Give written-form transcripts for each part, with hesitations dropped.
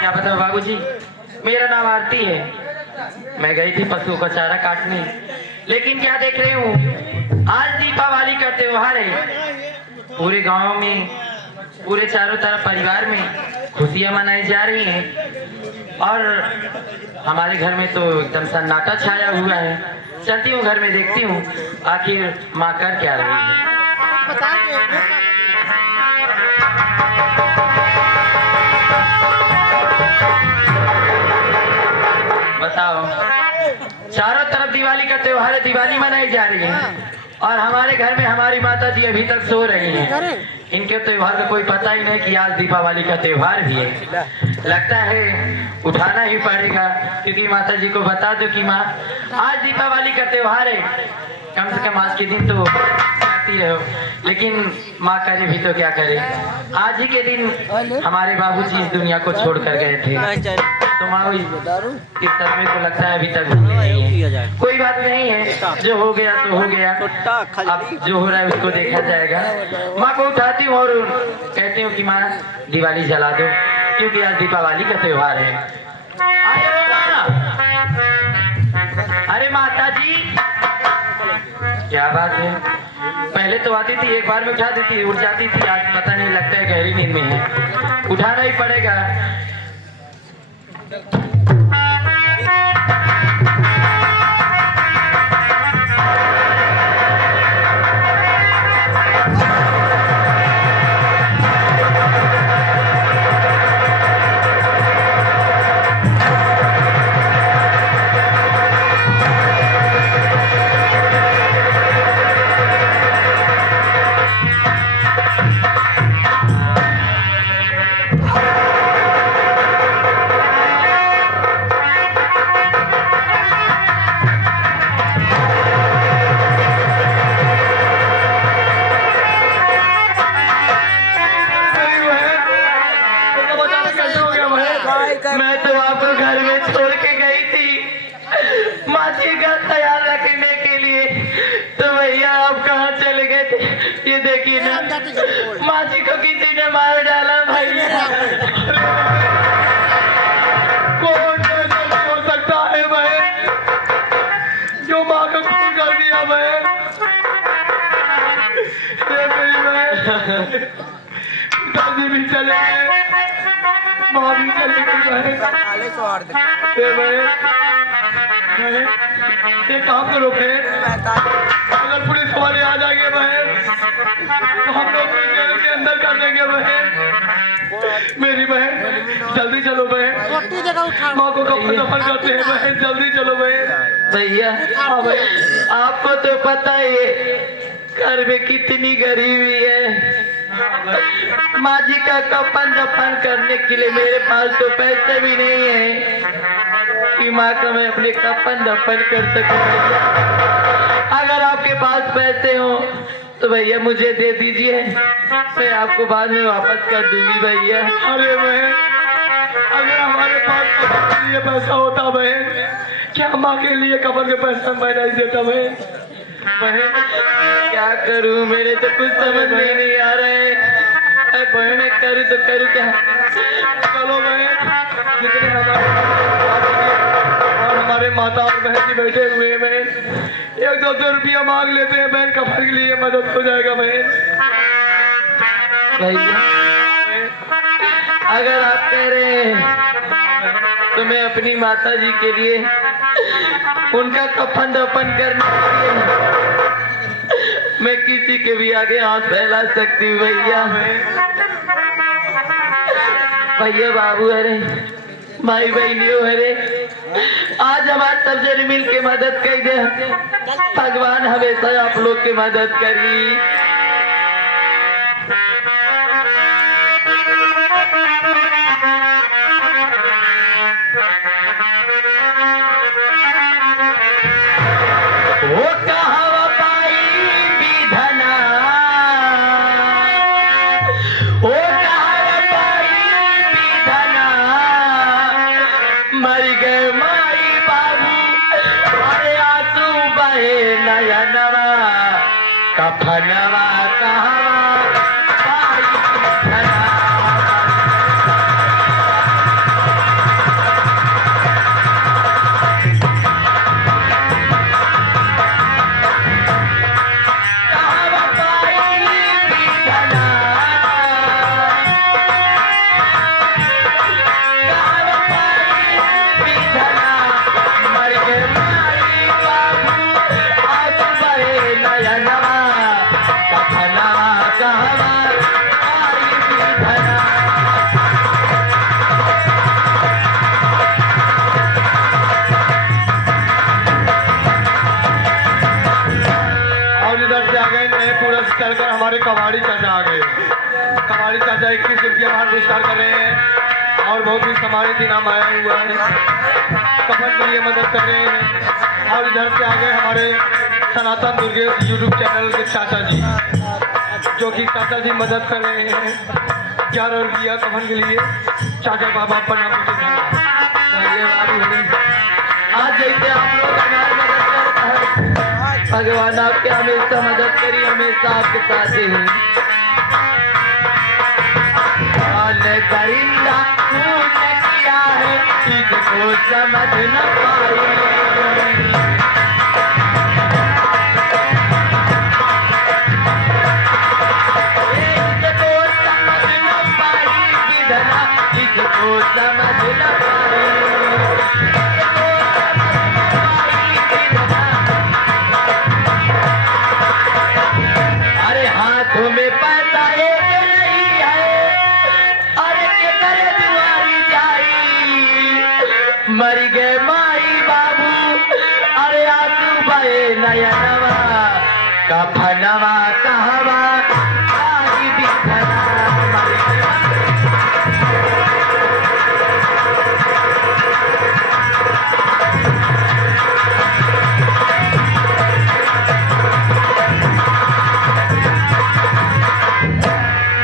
क्या बताओ बाबूजी, मेरा नाम आरती है। मैं गई थी पशुओं का चारा काटने, लेकिन क्या देख रही हूँ, आज दीपावली का त्योहार है। पूरे गांव में, पूरे चारों तरफ परिवार में खुशियां मनाई जा रही हैं और हमारे घर में तो एकदम सन्नाटा छाया हुआ है। चलती हूँ घर में, देखती हूँ आखिर माँ कर क्या रही है। बताओ, चारों तरफ दिवाली का त्योहार है, दिवाली मनाई जा रही है और हमारे घर में हमारी माता जी अभी तक सो रही हैं। इनके त्योहार का कोई पता ही नहीं कि आज दीपावली का त्योहार भी है। लगता है उठाना ही पड़ेगा, क्योंकि माता जी को बता दो कि माँ आज दीपावली का त्योहार है, कम से कम आज के दिन तो आती रहो। लेकिन माँ करे भी तो क्या करे, आज ही के दिन हमारे बाबूजी इस दुनिया को छोड़ कर गए थे। तो माँ इस सदमे को लगता है अभी तक नहीं है। कोई बात नहीं है, जो हो गया तो हो गया, अब जो हो रहा है उसको देखा जाएगा। माँ को उठाती हूँ और कहती हूँ कि माँ दिवाली जला दो, क्योंकि आज दीपावली का त्योहार है। अरे माता जी, क्या बात है, पहले तो आती थी, एक बार में उठा देती, उठ जाती थी, आज पता नहीं, लगता है गहरी नींद में है, उठाना ही पड़ेगा। मैं तो आपको घर में छोड़ के गई थी माँ जी का ख्याल रखने के लिए, तो भैया आप कहाँ चले गए थे? ये देखिए ना, माँ जी को किसी ने मार डाला भैया। कौन हो सकता है बहन जो माँ को खून कर दिया बहन? ये मेरी बहन, पिताजी भी चले गए, माँ भी चली गई बहन। ये काम करो बहन, अगर पुलिस वाले आ जाएंगे बहन तो हम लोग जेल के अंदर कर देंगे बहन। मेरी बहन जल्दी चलो बहन, माँ को कफन दफन करते हैं बहन, जल्दी चलो बहन। भैया हाँ भाई, आपको तो पता है घर में कितनी गरीबी है। माँ जी का कफन दफन करने के लिए मेरे पास तो पैसे भी नहीं है कि माँ का मैं अपने कफन दफन कर सकूं। अगर आपके पास पैसे हो तो भैया मुझे दे दीजिए, मैं आपको बाद में वापस कर दूंगी भैया। अरे बहन, अगर हमारे पास ये पैसा होता बहन, क्या माँ के लिए कफन के पैसा मैं नहीं देता बहन। बहन क्या करूं, मेरे तो कुछ समझ में नहीं आ रहा है। बहन करूं तो करूं क्या? चलो बहन, जितने हमारे माता और बहन जी बैठे हुए हैं बहन, 100-200 रुपया मांग लेते हैं बहन, कफन के लिए मदद हो जाएगा बहन। भैया अगर आप कह रहे हैं तो मैं अपनी माता जी के लिए उनका कफन दफन करने के लिए मैं किसी के भी आगे हाथ फैला सकती हूँ भैया। भैया बाबू अरे भाई बहनियों अरे, आज हमारे सब जन मिल के मदद कर दे, भगवान हमेशा आप लोग की मदद करी। कफनवा कहवा हमारे चाचा 21 रुपया हमारा पुरस्कार कर रहे हैं और बहुत ही सम्मानित इनाम आया हुआ है, कफन के लिए मदद कर रहे हैं। और इधर से आगे हमारे सनातन दुर्गेश यूट्यूब चैनल के चाचा जी, जो कि चाचा जी मदद कर रहे हैं 11 रुपया कफन के लिए। चाचा बाबा प्रणाम। आज जैसे आप लोग हमारी मदद करते हैं, भगवान आपके हमेशा मदद करी, हमेशा आपके साथ ही हूँ। परिंदा तूने किया है, इसको समझ न पाई, इसको समझ न पाई, विधना इसको समझ न पाई। अरे हाथों में पैसा एक नहीं है, अरे के करे दुआरी जाई, मर गए माई बाबू, अरे आंसू बहे नयनवा, कफनवा कहवा आई बिधना, मर गए।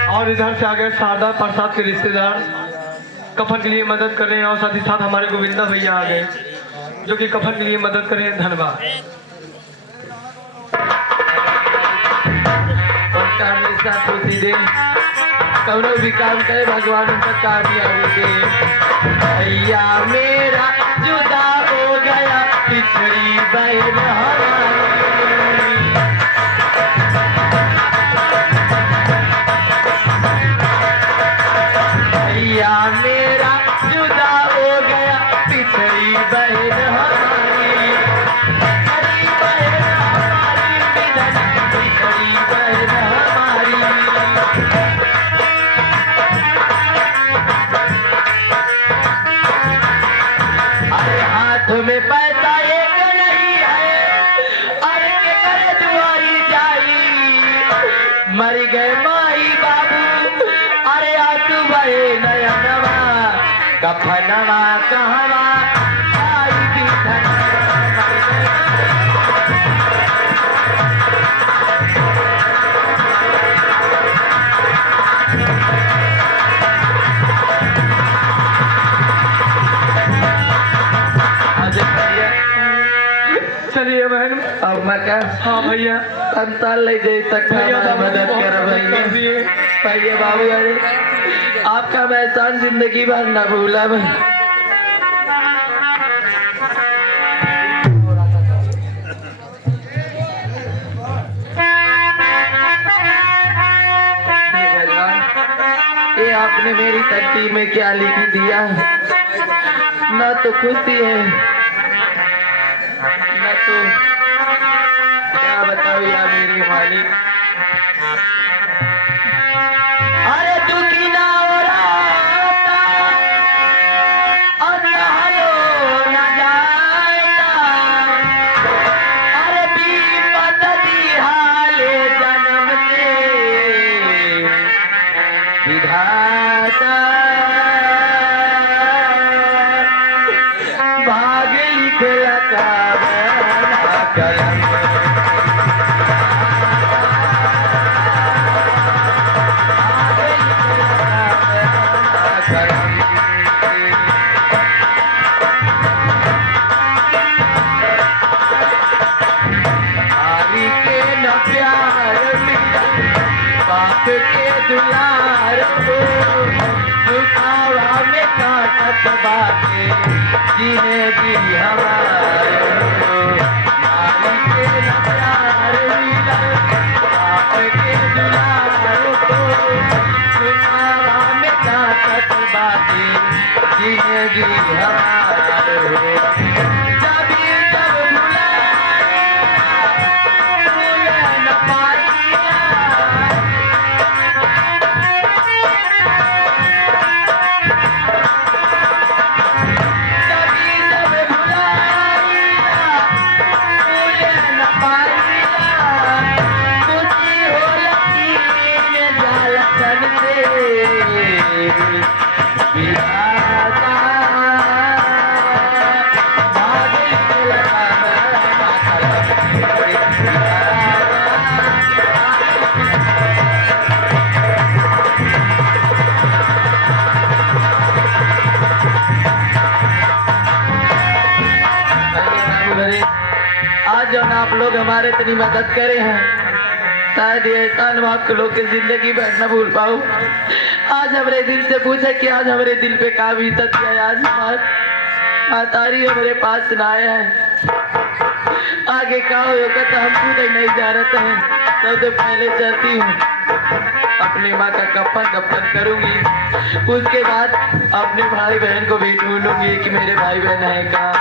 और इधर से आगे शारदा प्रसाद के रिश्तेदार कफन के लिए मदद कर रहे हैं और साथ ही साथ हमारे गोविंदा भैया आ गए, जो कि कफन के लिए मदद कर रहे हैं। धन्यवाद। उनका हमेशा खुशी दे, कौनो भी काम करे भगवान उनका कामयाबी दे। भैया मेरा जुदा हो गया, पिछड़ी बहन हमारी, भैया मेरा जुदा हो गया, पिछड़ी बहन हमारी, पिछड़ी बहन हमारी, विधना पिछड़ी बहन हमारी। अरे हाथ में पैसा एक नहीं है, अरे के करे दुआरी जाई, मर गए माई बाबू, अरे आंसू बहे नयनवा, कफनवा कहवा आई बिधना, मर गए। चलिए बहन। अब मैं क्या, हाँ भैया, संतान ले जाए तक भैया हमारी मदद बहुत कर मदद कर दिए। भैया बाबू, अरे आपका मैं एहसान जिंदगी भर न भूला। ये आपने मेरी तकदीर में क्या लिख दिया, न तो खुशी है न तो क्या बताओ या मेरे मालिक। अरे दुखी ना हो रहा असहलो न जाता, अरे विपद हाले जन्म से विधाता, भाग लिख लगा कलम, बाप के दुलार हो, दुखावा में काटत बाटे जिंदगी हमारे हो, नारी के न प्यार मिला, बाप के दुलार हो, दुखावा में काटत बाटे जिंदगी हमारे हो। विधाता भागे लगा आज जो आप लोग हमारे इतनी मदद करे हैं, शायद ये एहसान मैं आप लोग की जिंदगी में न भूल पाऊं। आज हमारे दिल से पूछे कि आज हमारे दिल पे का बीतत है। आज मातारी हमारे पास ना आया है, आगे क्या होगा तो हम खुद नहीं जानते हैं। सबसे पहले चलती हूँ, अपनी माँ का कफन करूंगी, उसके बाद अपने भाई बहन को भी ढूंढूंगी कि मेरे भाई बहन है कहाँ।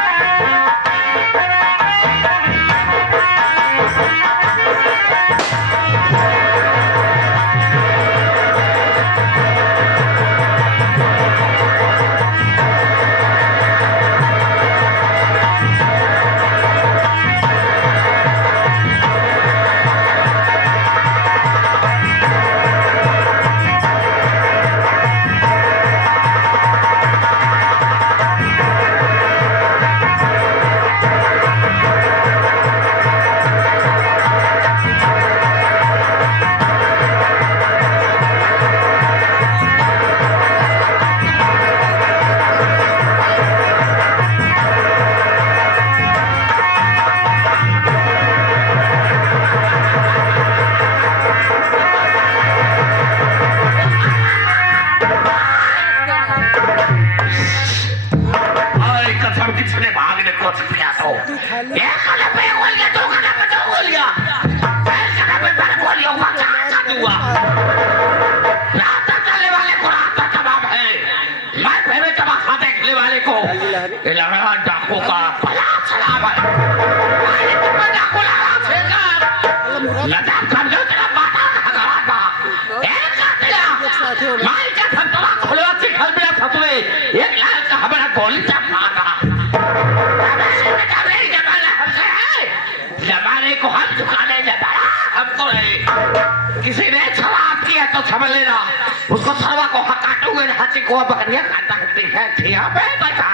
किसी ने शराब किया तो समझ लेना उसको सरवा को काटूंगे, हाथी को बकरियां खाता है ठिया पे बैठा।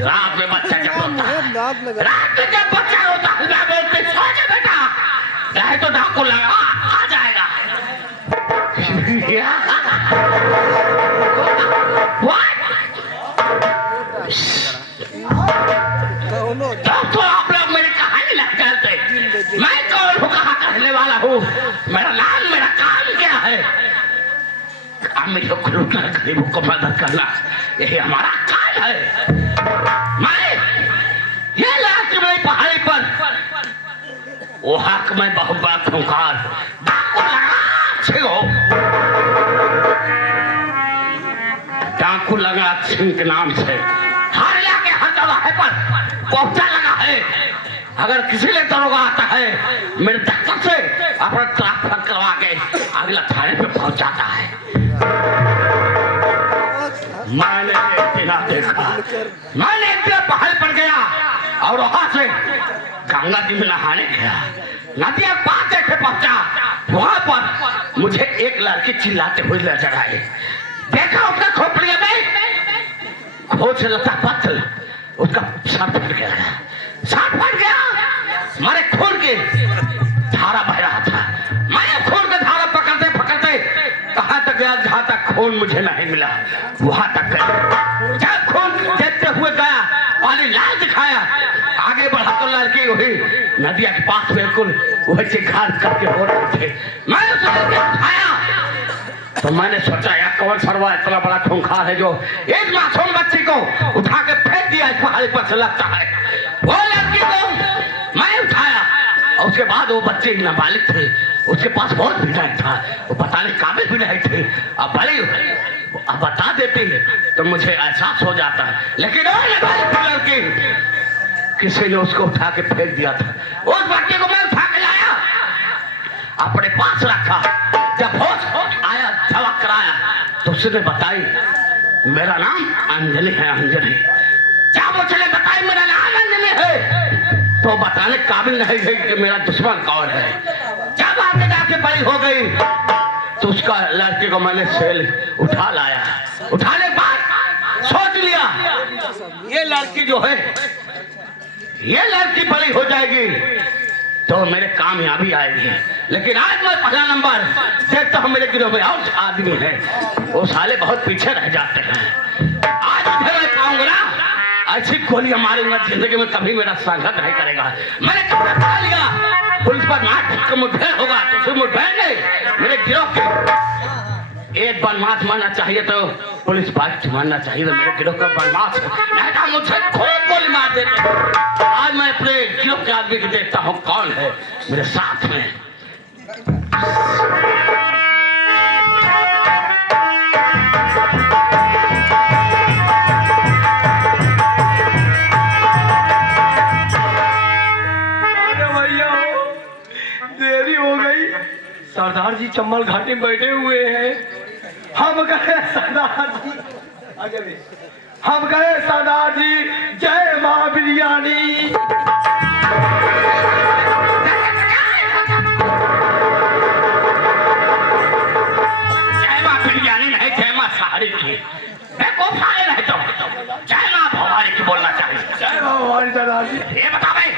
रात में बच्चा जब होता है, रात में जब बच्चा होता है मैं बोलते सो जा बेटा, चाहे तो डाकू लगा आ जाएगा। तो आप लोग मेरी कहानी लग करते, मैं कौन हूँ, कहाँ कहने वाला हूँ, मेरा नाम, मेरा काम क्या है। काम में जो गरीबों को मदद करना यही हमारा काम है। मैं ये लास्ट में पहाड़ी पर वो हक में बहुत बड़ा खूंखार डाकू लगा सिंह के नाम से हर इलाके हर जगह पर पोस्टर लगा है। अगर किसी ने दरोगा आता है मेरे दफ्तर से अपना ट्रांसफर करवा के अगला थाने पे पहुंच जाता है। मैंने एक दिन देखा, मैंने एक दिन पहाड़ पर गया और वहां से गंगा जी में नहाने गया, नदिया पार देखे पहुंचा, वहां पर मुझे एक लड़की चिल्लाते हुए नजर आई। देखा उसका खोपड़ी में खोज लता पत्थर, उसका सर फट गया, सर फट गया, मारे खून की धारा बह रहा था। मैं खून की धारा पकड़ते पकड़ते कहां तक गया, जहां तक खून मुझे नहीं मिला वहां तक गया। जब खून देखते हुए गया, पानी लाल दिखाया, आगे बढ़ा तो लड़की वही नदिया के पास बिल्कुल वैसे घाट करके हो रहे थे। मैं उस लड़के को उठाया तो मैंने सोचा यार कौन सरवा इतना बड़ा खूंखार है जो एक मासूम बच्ची को उठा के फेंक दिया पहाड़ी पर से, लगता है वो लड़की को मैं उठाया और उसके बाद वो बच्चे नाबालिग थे, उसके पास बहुत भी नहीं था, वो बताने काबिल भी नहीं थे। अब भले अब बता देती तो मुझे एहसास हो जाता, लेकिन वो नाबालिग लड़की किसी ने उसको उठा के फेंक दिया था। उस बच्चे को मैं उठा के लाया, अपने पास रखा। जब होश आया, दवा कराया तो उसने बताई मेरा नाम अंजलि है। अंजलि क्या वो चले बताई मेरा नाम अंजलि है तो बताने काबिल नहीं है कि मेरा दुश्मन कौन है। जब आगे जाके बड़ी हो गई तो उसका लड़के को मैंने सेल उठा लाया। उठाने के बाद सोच लिया ये लड़की जो है ये लड़की बड़ी हो जाएगी तो मेरे कामयाबी आएगी। लेकिन आज मैं पहला नंबर देखता हूँ मेरे गिरोह में और आदमी है वो साले बहुत पीछे रह जाते हैं। आज फिर मैं पाऊंगा ना ऐसी गोलियां मारूंगा जिंदगी में कभी मेरा संघर्ष नहीं करेगा। मैंने कहा लिया पुलिस पर मार मुठभेड़ होगा तो फिर मुठभेड़ नहीं मेरे गिरोह के एक बदमाश मारना चाहिए तो पुलिस बात मानना चाहिए तो मेरे गिरोह का बदमाश नहीं था मुझे खूब गोली मार देते। आज मैं अपने गिरोह के आदमी को देखता हूँ कौन है मेरे साथ में। देरी हो गई। सरदार जी चम्बल घाटी में बैठे हुए हैं। हम कहे सरदार जी आगे हम कहे सरदार जी जय माँ बिरयानी। जय माँ बिरयानी नहीं जय माँ साड़ी की देखो खाए नहीं तो जय माँ भवानी की बोलना चाहिए। जय माँ भवानी सरदार जी। ये बता भाई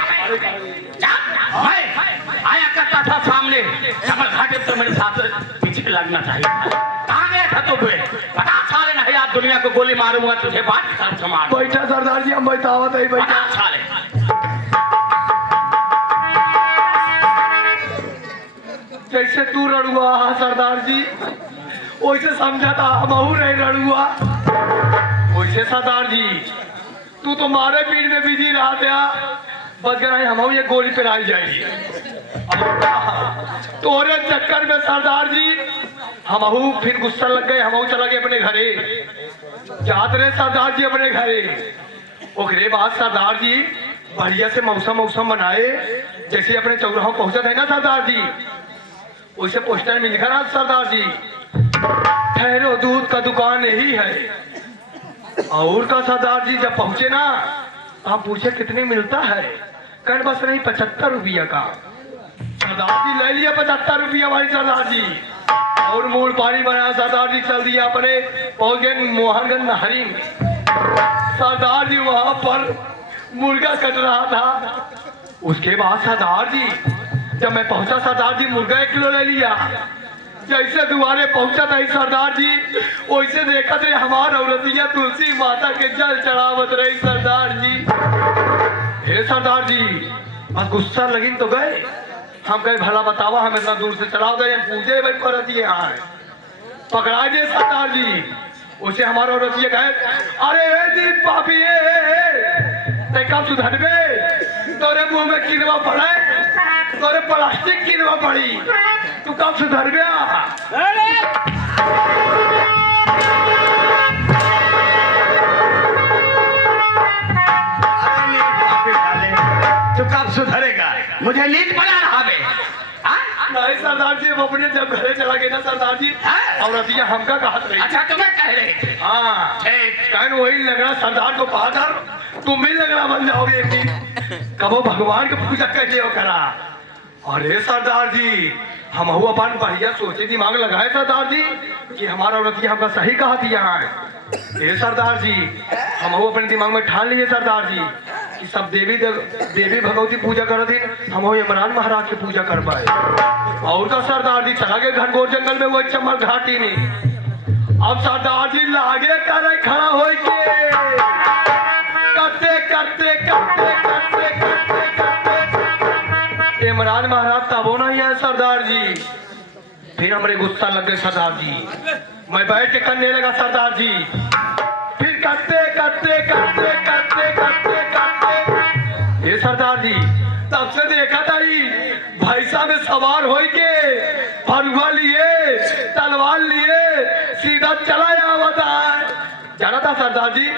मैं आया करता था सामने चमल घाटे तो मेरे साथ पीछे लगना चाहिए। कहाँ गया था तू बता साले नहीं यार दुनिया को गोली मारूंगा तुझे बात सब समान। बैठा सरदार जी हम बैठावत है बैठा साले। जैसे तू रड़ुआ सरदार जी वैसे समझा था हम नहीं रड़ुआ। वैसे सरदार जी तू तो मारे पीठ में बिजी रहा था बच गए हम ये गोली पे लाई जाएगी। तोरे चक्कर में सरदार जी हम फिर गुस्सा लग गए हम चला गए अपने घरे जाते रहे सरदार जी अपने घरे। ओकरे बाद सरदार जी बढ़िया से मौसम बनाए जैसे अपने चौराहों पहुंचा थे ना सरदार जी वैसे पोस्टर में लिखा ना सरदार जी ठहरो दूध का दुकान यही है। और का सरदार जी जब पहुंचे ना हम पूछे कितने मिलता है कहीं बस नहीं 75 रुपया का। सरदार जी ले लिया 75 रुपया हमारी सरदार जी और मूल पानी बनाया सरदार जी चल दिया अपने पहुंच गए मोहनगंज नहरी में। सरदार जी वहां पर मुर्गा कट रहा था। उसके बाद सरदार जी जब मैं पहुंचा सरदार जी मुर्गा 1 किलो ले लिया। जैसे दुआरे पहुंचा था सरदार जी वैसे देखा थे हमार औरतिया तुलसी माता के जल चढ़ावत रही सरदार जी। हे सरदार जी बस गुस्सा लगी तो गए हम कहे भला बतावा हम इतना दूर से चलाओ गए पूजे भाई कर दिए यहाँ पकड़ा दिए सरदार जी। उसे हमारा औरतिया कहे अरे जी पापी कब सुधर गए तोरे मुंह में किनवा पड़े तोरे प्लास्टिक किनवा पड़ी तू कब सुधर गया। तू कब सुधरेगा मुझे नींद बना रहा बे। नहीं सरदार जी वो अपने जब घरे चला गए ना सरदार जी औरतिया हमका कहत रही। अच्छा तुम्हें कह रहे हाँ कहन वही लग रहा सरदार को बहादुर तुम भी लग रहा बन जाओगे एक दिन कबो भगवान की पूजा कैसे हो करा। अरे सरदार जी हम अपन बढ़िया सोचे दिमाग लगाए सरदार जी कि हमारा औरतिया हमका सही कहा थी यहाँ। ये सरदार जी हम अपने दिमाग में ठान लिए सरदार जी कि सब देवी भगवती पूजा कर थी हम यमराज महाराज की पूजा कर पाए। और का सरदार जी चला गए घनघोर जंगल में वो चमल घाटी में। अब सरदार जी लागे करे खड़ा हो करते करते करते करते करते करते यमराज महाराज तब होना ही है सरदार जी। फिर हमारे गुस्सा लग गए सरदार जी मैं बैठ के करने लगा सरदार जी। फिर करते करते करते करते करते करते ये सरदार जी तब से देखा था ही भैंसा में सवार हो के फरुआ लिए तलवार लिए सीधा चलाया बता जाना था सरदार जी।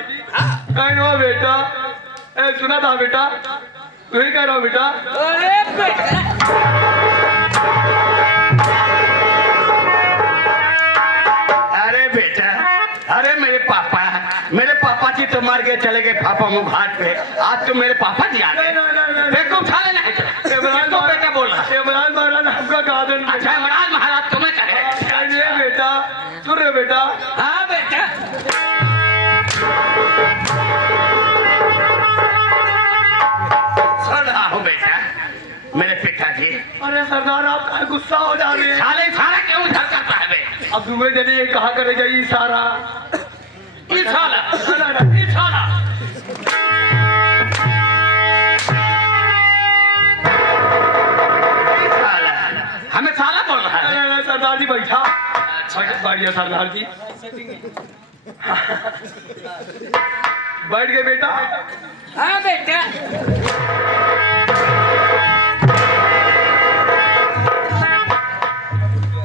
कहीं हो बेटा सुना था बेटा तू ही कह रहा हो बेटा। अरे बेटा अरे मेरे पापा जी तो मार के चले गए पापा मुँह घाट पे आज तो मेरे पापा जी आ गए देखो उठाने नहीं बेटा बोल रहा यमराज महाराज हमका कहा। अच्छा यमराज महाराज तुम्हें कहे बेटा सुन रहे बेटा। हाँ बेटा। सुन रहा हूँ बेटा मेरे पिताजी। अरे सरदार आप कहाँ गुस्सा हो जा रहे हैं? साले सारा क्यों उधर करता है बे? अब दूसरे दिन ये कहा करेगा ये सारा ये साला हमें साला बोल रहा है। अरे सरदार जी बैठा। बढ़िया सरदार जी बैठ गए बेटा। हाँ बेटा।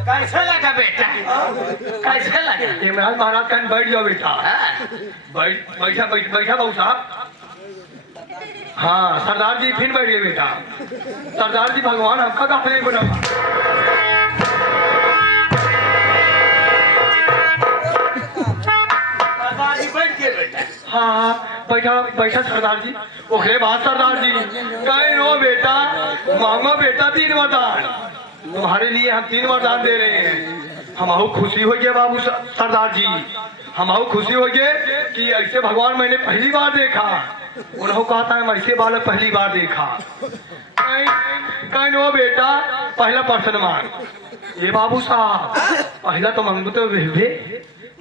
कैसा लगा बेटा? कैसा लगा? इमरान महाराज कहीं बैठ जाओ बेटा। हाँ? बैठा बाबू साहब। हाँ सरदार जी फिर बैठ गए बेटा। सरदार जी भगवान हमका कहा नहीं बना। बैठ गए बेटा। हाँ बैठा सरदार जी। ओके बात सरदार जी कहीं नो बेटा मांगो बेटा 3 वरदान। तुम्हारे लिए हम 3 वरदान दे रहे हैं। हमारो खुशी हो गया बाबू सरदार जी। हमारो खुशी हो गया कि ऐसे भगवान मैंने पहली बार देखा। उन्होंने कहा था हम ऐसे बालक पहली बार देखा। कहीं नो बेटा पहला प्रश्न मांग। ये बाबू साहब पहला तो मंगबू तो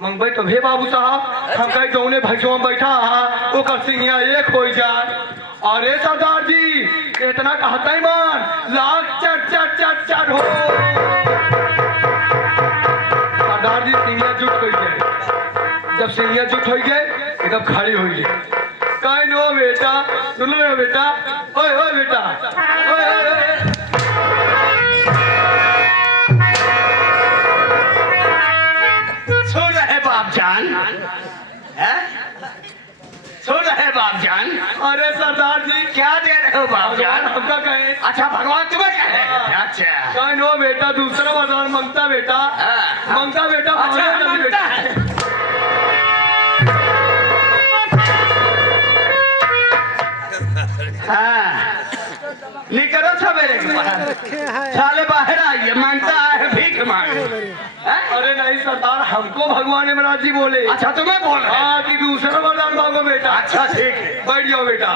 मंगबे तो भे बाबू साहब हम कहीं जौने भैंसों में बैठा वो कर सिंहिया एक हो जाए। अरे सरदार जी इतना कहता ही मान लाख चट हो। सरदार जी सिंहिया जुट हो गए। जब सिंहिया जुट हो गए एकदम खड़ी हो गई। कहीं नो बेटा सुन रहे बेटा। ओए बेटा ओए सुन रहे बाप जान? सुन रहे बाप जान? अरे सरदार जी क्या दे रहे हो बाप जान? हमका कहे। अच्छा भगवान तुम्हें क्या है? अच्छा कहीं नो बेटा दूसरा वरदान मांगता बेटा। हाँ। मांगता बेटा। अच्छा मांगता मांगता है। हाँ निकलो सवेरे के बाहर। साले बाहर आइए मांगता है भीख मांगे। अरे नहीं सरदार हमको भगवान इमरान जी बोले। अच्छा तुम्हें बोल रहे? हाँ कि दूसरा वरदान मांगो बेटा। अच्छा ठीक है बैठ जाओ बेटा।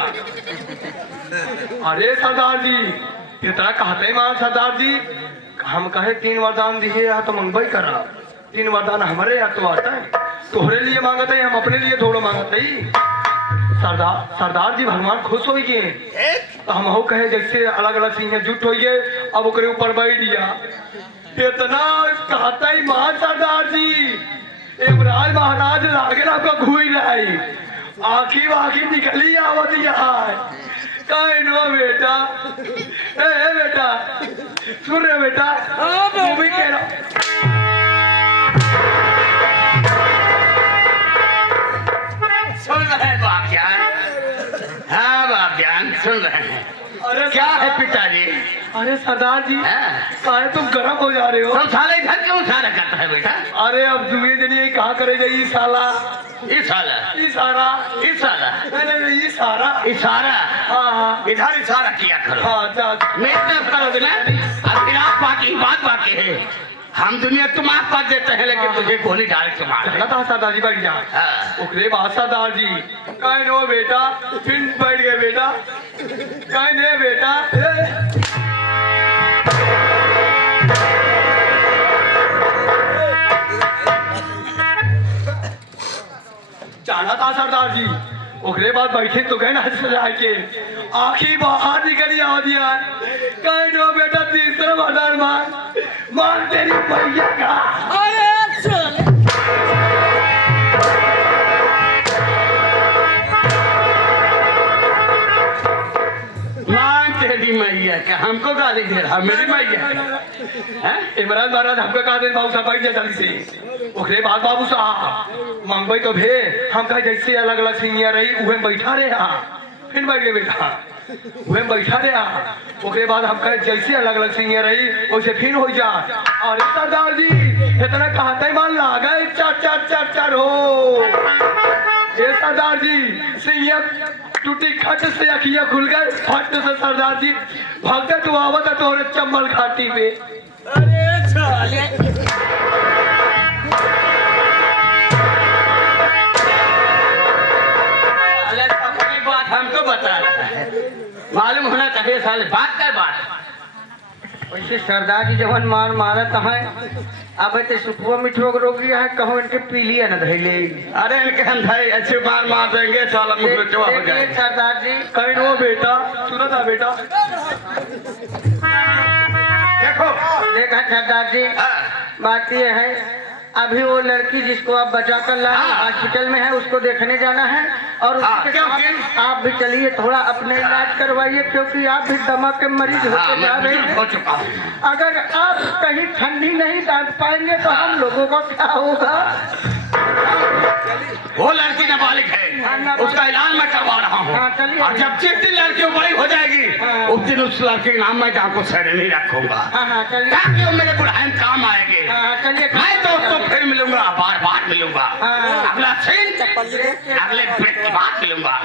अरे सरदार जी इतना कहते ही मान सरदार जी हम कहे 3 वरदान दिए या तो मंगवाई करा। 3 वरदान हमारे या तो आता है तोहरे लिए मांगते हैं हम अपने लिए थोड़ा मांगते ही। सरदार जी भगवान खुश हो गए तो हम हो कहे जैसे अलग अलग सिंह जुट हो गए। अब ओकरे ऊपर बैठ दिया। इतना कहता ही मान सरदार जी इमरान महाराज लागे ना आपको घुई रही आखिर निकली आवती है। कहीं नो बेटा ए बेटा सुन रहे बेटा तू भी कह रहा। सुन रहे हैं बाप जान? हाँ बाप जान सुन रहे हैं। अरे क्या है पिताजी? अरे सरदार जी काहे तुम गर्म हो जा रहे हो? तो साले इधर क्यों सारा करता है बेटा? अरे अब दुए दिन ये कहा करेगा ये साला ये साला इशारा इशारा नहीं इशारा इशारा। हाँ इधर इशारा किया करो। हाँ जा मैं तरफ करोगे ना? अब फिर आप बाकी बात बाकी है। हम दुनिया तुम्हारे पास देते हैं लेकिन तुझे गोली डाल के मार। चला था सरदार जी बैठ जा। हाँ। ओकरे बाद सरदार जी कहीं नो बेटा फिर बैठ गए बेटा। कहीं नहीं बेटा जाना था सरदार जी। ओकरे बाद बैठे तो गए ना सजा के आखिर बाहर निकली आ दिया। कहीं नो बेटा तीसरा वरदान मांग तेरी भैया का। मां तेरी मैया का हमको गाली दे रहा मेरी मैया है? इमरान महाराज हमको कहा दे बाबू साहब बैठ जा जल्दी से। ओकरे बाद बाबू साहब मंगवाई तो भे हम कहा जैसे अलग अलग सिंहिया रही उहे बैठा रहे। फिर बैठ गए बेटा वह बैठा रहा। ओकरे बाद हम कहे जैसे अलग अलग सिंहिया रही वैसे फिर हो जा। अरे सरदार जी इतना कहते ही मान लागा चर हो। ये सरदार जी सिंहिया टूटी खट से अखियां खुल गए फट से सरदार जी भागते तो आवत है तोहरे चंबल घाटी पे। अरे साले बात कर बात। वैसे सरदार जी जवन मार मारत है अब ते सुखवा मिठो रोगी है कहो इनके पीलिया न धैले। अरे इनके हम भाई ऐसे मार देंगे साला मुख में चुहा हो देखिए जाएगा। सरदार जी कहीं रो बेटा, सुनो ना बेटा, देखो देखा सरदार जी हाँ, बात ये है अभी वो लड़की जिसको आप बचा कर लाए हाँ। हॉस्पिटल में है उसको देखने जाना है और हाँ, उसके क्योंकि- साथ आप भी चलिए थोड़ा अपने इलाज करवाइए क्योंकि आप भी दमा के मरीज हाँ, होते जा मैं रहे बुजुर्ग हो हैं। चुका हूँ। अगर आप कहीं ठंडी नहीं डाल पाएंगे तो हम लोगों का क्या होगा। वो लड़की नाबालिग है, उसका इलाज मैं करवा रहा हूँ। हाँ, चलिए। और जब जिस दिन लड़की बड़ी हो जाएगी हाँ। उस दिन उस लड़के के नाम मैं आपको सर नहीं रखूंगा, हाँ हाँ चलिए ताकि वो मेरे बुढ़ाई में काम आएंगे। हाँ चलिए मैं तो उसको फिर मिलूंगा, बार बार मिलूंगा। हाँ। अगला सीन अगले ब्रेक के बाद मिलूंगा।